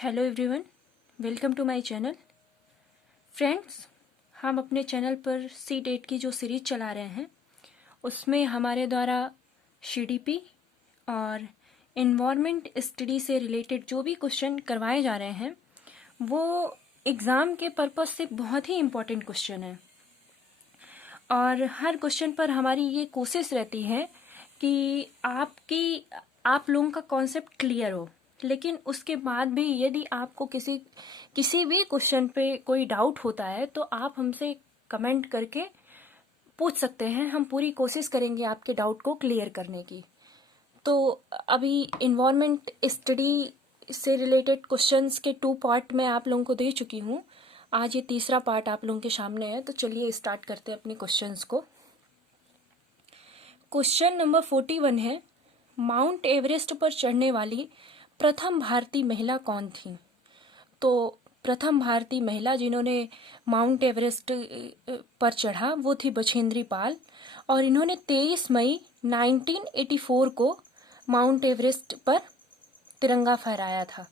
Hello everyone, welcome to my channel. Friends, हम अपने channel पर C-टेट की जो सीरीज चला रहे हैं उसमें हमारे द्वारा CDP और इन्वायरमेंट स्टडी से रिलेटेड जो भी क्वेश्चन करवाए जा रहे हैं वो एग्ज़ाम के पर्पज़ से बहुत ही इम्पोर्टेंट क्वेश्चन है। और हर क्वेश्चन पर हमारी ये कोशिश रहती है कि आप लोगों का कॉन्सेप्ट क्लियर हो, लेकिन उसके बाद भी यदि आपको किसी भी क्वेश्चन पे कोई डाउट होता है तो आप हमसे कमेंट करके पूछ सकते हैं। हम पूरी कोशिश करेंगे आपके डाउट को क्लियर करने की। तो अभी इन्वायरमेंट स्टडी से रिलेटेड क्वेश्चंस के 2 पार्ट मैं आप लोगों को दे चुकी हूँ। आज ये तीसरा पार्ट आप लोगों के सामने है, तो चलिए स्टार्ट करते हैं अपने क्वेश्चंस को। क्वेश्चन नंबर 41 है, माउंट एवरेस्ट पर चढ़ने वाली प्रथम भारतीय महिला कौन थी? तो प्रथम भारतीय महिला जिन्होंने माउंट एवरेस्ट पर चढ़ा वो थी बछेंद्री पाल, और इन्होंने 23 मई 1984 को माउंट एवरेस्ट पर तिरंगा फहराया था।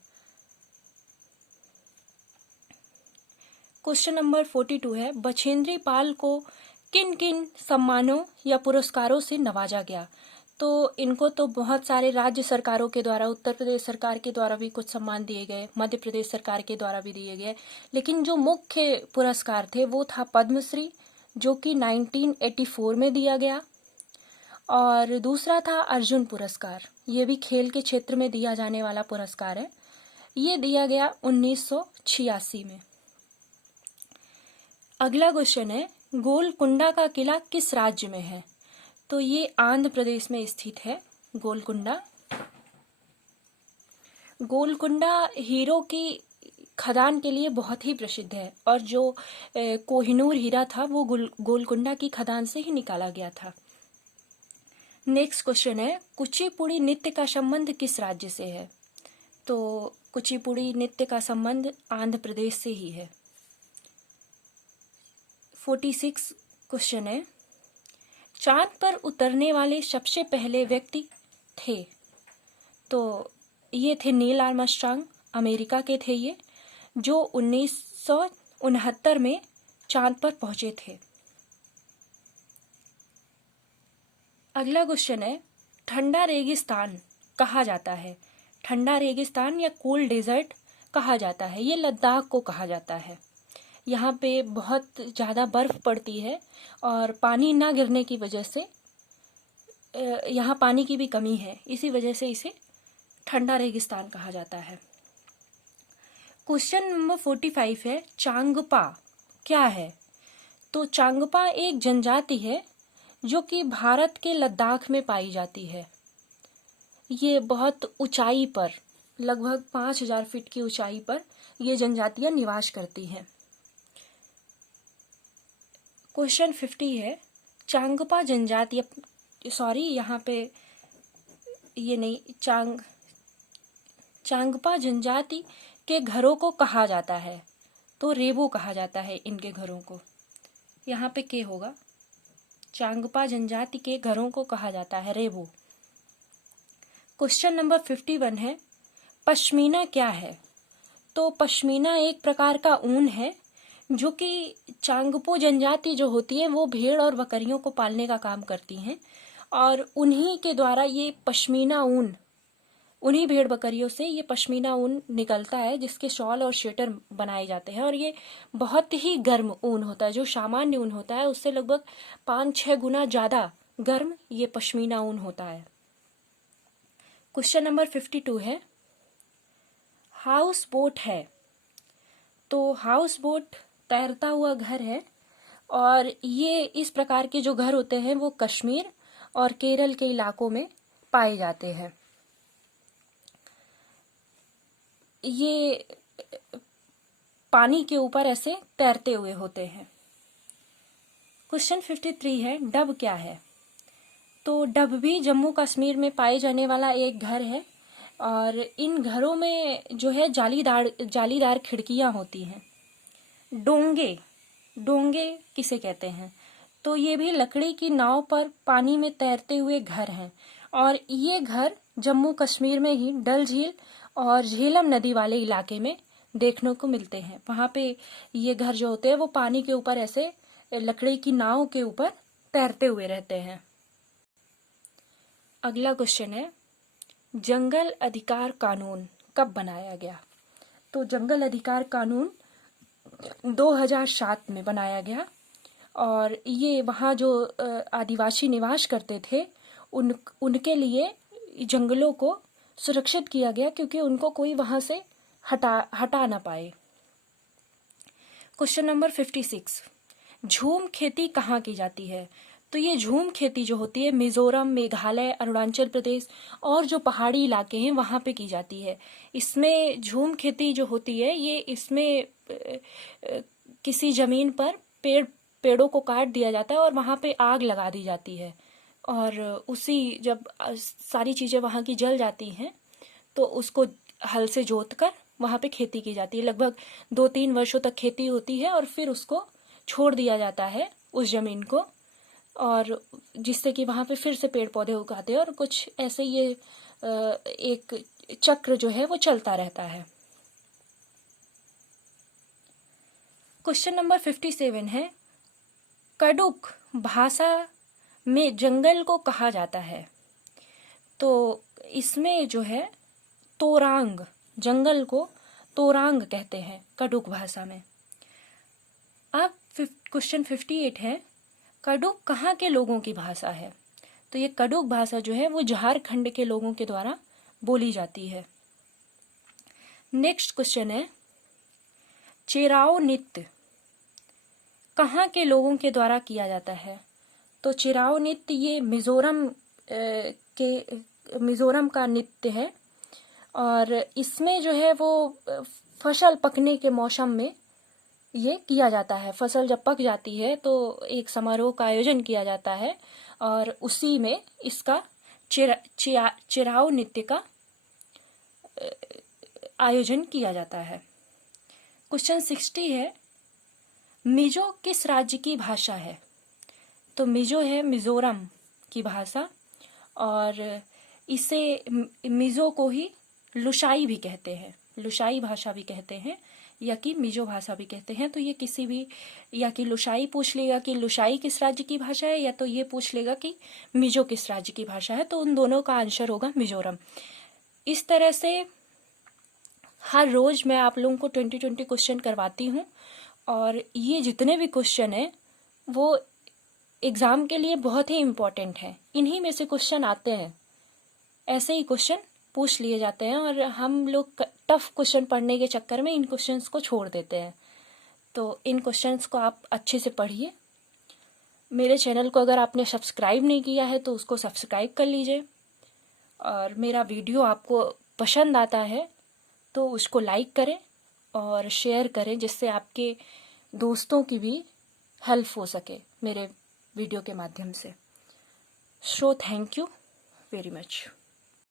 क्वेश्चन नंबर 42 है, बछेंद्री पाल को किन किन सम्मानों या पुरस्कारों से नवाजा गया? तो इनको तो बहुत सारे राज्य सरकारों के द्वारा, उत्तर प्रदेश सरकार के द्वारा भी कुछ सम्मान दिए गए, मध्य प्रदेश सरकार के द्वारा भी दिए गए, लेकिन जो मुख्य पुरस्कार थे वो था पद्मश्री, जो कि 1984 में दिया गया, और दूसरा था अर्जुन पुरस्कार। ये भी खेल के क्षेत्र में दिया जाने वाला पुरस्कार है। ये दिया गया 1986 में। अगला क्वेश्चन है, गोलकुंडा का किला किस राज्य में है? तो ये आंध्र प्रदेश में स्थित है गोलकुंडा। गोलकुंडा हीरो की खदान के लिए बहुत ही प्रसिद्ध है, और जो कोहिनूर हीरा था वो गोलकुंडा की खदान से ही निकाला गया था। नेक्स्ट क्वेश्चन है, कुचिपुड़ी नृत्य का संबंध किस राज्य से है? तो कुचिपुड़ी नृत्य का संबंध आंध्र प्रदेश से ही है। 46 क्वेश्चन है, चांद पर उतरने वाले सबसे पहले व्यक्ति थे? तो ये थे नील आर्मस्ट्रांग, अमेरिका के थे ये, जो 1969 में चांद पर पहुंचे थे। अगला क्वेश्चन है, ठंडा रेगिस्तान कहा जाता है? ठंडा रेगिस्तान या कूल डेजर्ट कहा जाता है? ये लद्दाख को कहा जाता है। यहाँ पे बहुत ज़्यादा बर्फ़ पड़ती है और पानी ना गिरने की वजह से यहाँ पानी की भी कमी है, इसी वजह से इसे ठंडा रेगिस्तान कहा जाता है। क्वेश्चन नंबर 45 है, चांगपा क्या है? तो चांगपा एक जनजाति है जो कि भारत के लद्दाख में पाई जाती है। ये बहुत ऊंचाई पर, लगभग 5000 फीट की ऊंचाई पर ये जनजातियां निवास करती हैं। क्वेश्चन 50 है, चांगपा जनजाति, सॉरी यहाँ पे ये नहीं, चांगपा जनजाति के घरों को कहा जाता है? तो रेबो कहा जाता है इनके घरों को। यहाँ पे के होगा, चांगपा जनजाति के घरों को कहा जाता है रेबो। क्वेश्चन नंबर 51 है, पश्मीना क्या है? तो पश्मीना एक प्रकार का ऊन है जो कि चांगपो जनजाति जो होती है वो भेड़ और बकरियों को पालने का काम करती हैं, और उन्हीं के द्वारा ये पश्मीना ऊन, उन्हीं भेड़ बकरियों से ये पश्मीना ऊन निकलता है जिसके शॉल और स्वेटर बनाए जाते हैं, और ये बहुत ही गर्म ऊन होता है। जो सामान्य ऊन होता है उससे लगभग 5-6 गुना ज़्यादा गर्म ये पश्मीना ऊन होता है। क्वेश्चन नंबर 52 है, हाउस बोट है? तो हाउस बोट तैरता हुआ घर है, और ये इस प्रकार के जो घर होते हैं वो कश्मीर और केरल के इलाकों में पाए जाते हैं। ये पानी के ऊपर ऐसे तैरते हुए होते हैं। क्वेश्चन 53 है, डब क्या है? तो डब भी जम्मू कश्मीर में पाए जाने वाला एक घर है, और इन घरों में जो है जालीदार खिड़कियां होती हैं। डोंगे किसे कहते हैं? तो ये भी लकड़ी की नाव पर पानी में तैरते हुए घर हैं, और ये घर जम्मू कश्मीर में ही डल झील और झेलम नदी वाले इलाके में देखने को मिलते हैं। वहाँ पे ये घर जो होते हैं वो पानी के ऊपर ऐसे लकड़ी की नाव के ऊपर तैरते हुए रहते हैं। अगला क्वेश्चन है, जंगल अधिकार कानून कब बनाया गया? तो जंगल अधिकार कानून 2007 में बनाया गया और ये वहाँ जो आदिवासी निवास करते थे उनके लिए जंगलों को सुरक्षित किया गया, क्योंकि उनको कोई वहाँ से हटा ना पाए। क्वेश्चन नंबर 56, झूम खेती कहाँ की जाती है? तो ये झूम खेती जो होती है मिजोरम, मेघालय, अरुणाचल प्रदेश और जो पहाड़ी इलाके हैं वहाँ पे की जाती है। इसमें झूम खेती जो होती है ये इसमें किसी जमीन पर पेड़ों को काट दिया जाता है और वहाँ पे आग लगा दी जाती है और उसी जब सारी चीज़ें वहाँ की जल जाती हैं तो उसको हल से जोत कर वहाँ पे खेती की जाती है। लगभग 2-3 वर्षों तक खेती होती है और फिर उसको छोड़ दिया जाता है उस जमीन को, और जिससे कि वहाँ पे फिर से पेड़ पौधे उगाते हैं और कुछ ऐसे ये एक चक्र जो है वो चलता रहता है। क्वेश्चन नंबर 57 है, कडुक भाषा में जंगल को कहा जाता है? तो इसमें जो है तोरांग, जंगल को तोरांग कहते हैं कडुक भाषा में। अब क्वेश्चन 58 है, कडुक कहाँ के लोगों की भाषा है? तो ये कडुक भाषा जो है वो झारखंड के लोगों के द्वारा बोली जाती है। नेक्स्ट क्वेश्चन है, चिराओ नृत्य कहाँ के लोगों के द्वारा किया जाता है? तो चिराओ नृत्य ये मिजोरम का नृत्य है और इसमें जो है वो फसल पकने के मौसम में ये किया जाता है। फसल जब पक जाती है तो एक समारोह का आयोजन किया जाता है और उसी में इसका चिराओ नृत्य का आयोजन किया जाता है। क्वेश्चन 60 है, मिजो किस राज्य की भाषा है? तो मिजो है मिजोरम की भाषा और इसे मिजो को ही लुशाई भी कहते हैं, लुशाई भाषा भी कहते हैं या कि मिजो भाषा भी कहते हैं। तो ये किसी भी या कि लुशाई पूछ लेगा कि लुशाई किस राज्य की भाषा है या तो ये पूछ लेगा कि मिजो किस राज्य की भाषा है, तो उन दोनों का आंसर होगा मिजोरम। इस तरह से हर रोज मैं आप लोगों को 20 क्वेश्चन करवाती हूँ और ये जितने भी क्वेश्चन हैं वो एग्ज़ाम के लिए बहुत ही इम्पोर्टेंट है। इन्हीं में से क्वेश्चन आते हैं, ऐसे ही क्वेश्चन पूछ लिए जाते हैं और हम लोग टफ क्वेश्चन पढ़ने के चक्कर में इन क्वेश्चंस को छोड़ देते हैं। तो इन क्वेश्चंस को आप अच्छे से पढ़िए। मेरे चैनल को अगर आपने सब्सक्राइब नहीं किया है तो उसको सब्सक्राइब कर लीजिए और मेरा वीडियो आपको पसंद आता है तो उसको लाइक करें और शेयर करें, जिससे आपके दोस्तों की भी हेल्प हो सके मेरे वीडियो के माध्यम से। So thank you very much.